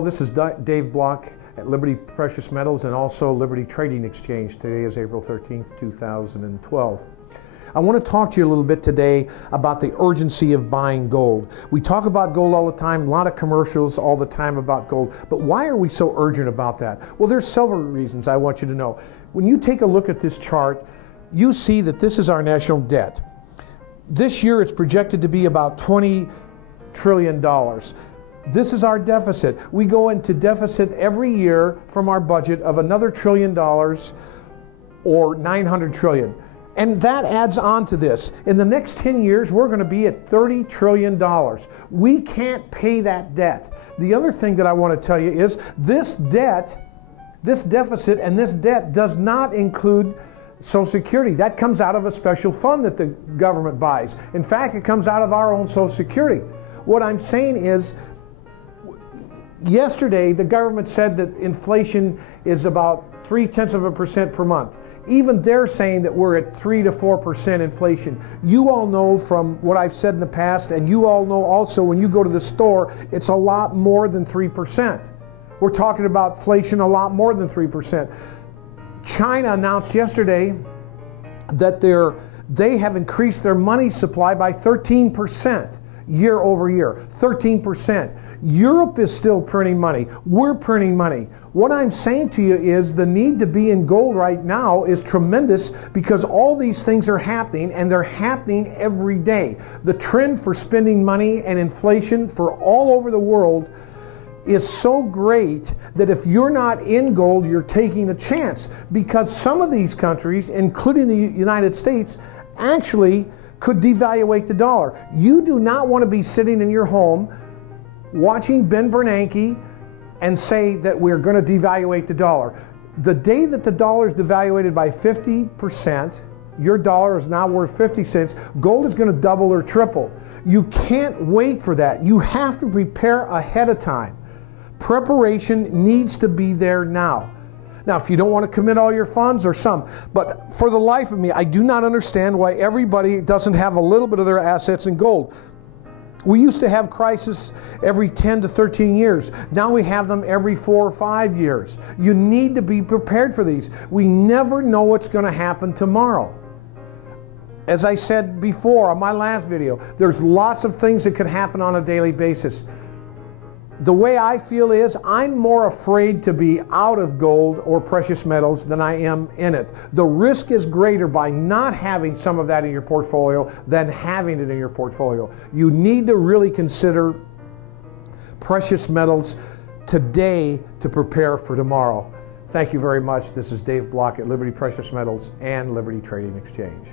Hello, this is Dave Block at Liberty Precious Metals and also Liberty Trading Exchange. Today is April 13th, 2012. I want to talk to you a little bit today about the urgency of buying gold. We talk about gold all the time, a lot of commercials all the time about gold, but why are we so urgent about that? Well, there's several reasons I want you to know. When you take a look at this chart, you see that this is our national debt. This year it's projected to be about $20 trillion. This is our deficit. We go into deficit every year from our budget of another $1 trillion or 900 trillion. And that adds on to this. In the next 10 years, we're going to be at $30 trillion. We can't pay that debt. The other thing that I want to tell you is this debt, this deficit and this debt does not include Social Security. That comes out of a special fund that the government buys. In fact, it comes out of our own Social Security. What I'm saying is, yesterday the government said that inflation is about 0.3% per month. Even they're saying that we're at 3 to 4% inflation. You all know from what I've said in the past, and you all know also when you go to the store, it's a lot more than 3%. We're talking about inflation a lot more than 3%. China announced yesterday that they have increased their money supply by 13% year over year. 13%. Europe is still printing money. We're printing money. What I'm saying to you is the need to be in gold right now is tremendous because all these things are happening and they're happening every day. The trend for spending money and inflation for all over the world is so great that if you're not in gold, you're taking a chance because some of these countries, including the United States, actually could devaluate the dollar. You do not want to be sitting in your home watching Ben Bernanke and say that we're going to devaluate the dollar. The day that the dollar is devaluated by 50%, your dollar is now worth 50 cents, gold is going to double or triple. You can't wait for that. You have to prepare ahead of time. Preparation needs to be there now. Now, if you don't want to commit all your funds or some, but for the life of me, I do not understand why everybody doesn't have a little bit of their assets in gold. We used to have crises every 10 to 13 years. Now we have them every 4 or 5 years. You need to be prepared for these. We never know what's going to happen tomorrow. As I said before on my last video, there's lots of things that could happen on a daily basis. The way I feel is I'm more afraid to be out of gold or precious metals than I am in it. The risk is greater by not having some of that in your portfolio than having it in your portfolio. You need to really consider precious metals today to prepare for tomorrow. Thank you very much. This is Dave Block at Liberty Precious Metals and Liberty Trading Exchange.